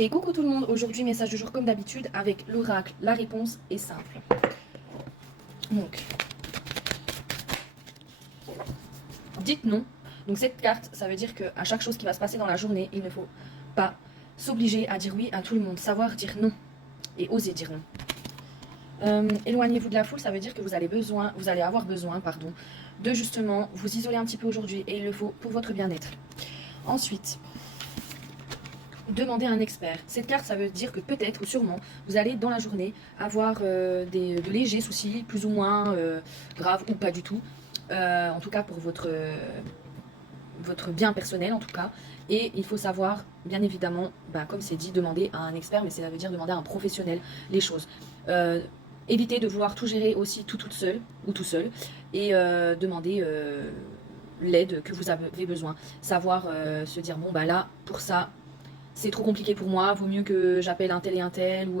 Et coucou tout le monde, aujourd'hui message du jour comme d'habitude avec l'oracle, la réponse est simple. Donc, dites non. Donc cette carte, ça veut dire qu'à chaque chose qui va se passer dans la journée, il ne faut pas s'obliger à dire oui à tout le monde, savoir dire non et oser dire non. Éloignez-vous de la foule, ça veut dire que vous allez avoir besoin de justement vous isoler un petit peu aujourd'hui et il le faut pour votre bien-être. Ensuite, demandez à un expert. Cette carte, ça veut dire que peut-être ou sûrement, vous allez dans la journée avoir de légers soucis, plus ou moins graves ou pas du tout. En tout cas pour votre bien personnel en tout cas. Et il faut savoir, bien évidemment, comme c'est dit, demander à un expert, mais ça veut dire demander à un professionnel les choses. Évitez de vouloir tout gérer aussi toute seule ou tout seul et demander l'aide que vous avez besoin. Savoir se dire, bon là, pour ça, c'est trop compliqué pour moi, vaut mieux que j'appelle un tel et un tel, ou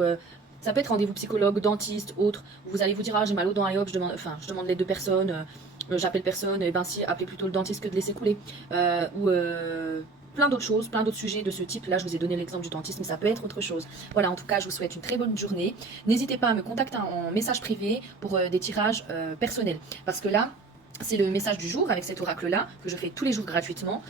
ça peut être rendez-vous psychologue, dentiste, autre. Vous allez vous dire, ah j'ai mal aux dents, allez hop, je demande l'aide de personne, j'appelle personne, et ben si, appelez plutôt le dentiste que de laisser couler. Plein d'autres choses, plein d'autres sujets de ce type. Là, je vous ai donné l'exemple du dentiste, mais ça peut être autre chose. Voilà, en tout cas, je vous souhaite une très bonne journée. N'hésitez pas à me contacter en message privé pour des tirages personnels. Parce que là, c'est le message du jour avec cet oracle-là, que je fais tous les jours gratuitement.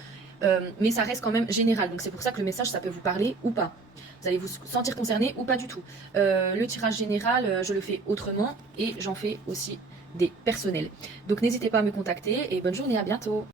Mais ça reste quand même général, donc c'est pour ça que le message ça peut vous parler ou pas. Vous allez vous sentir concerné ou pas du tout. Le tirage général, je le fais autrement et j'en fais aussi des personnels. Donc n'hésitez pas à me contacter et bonne journée, à bientôt.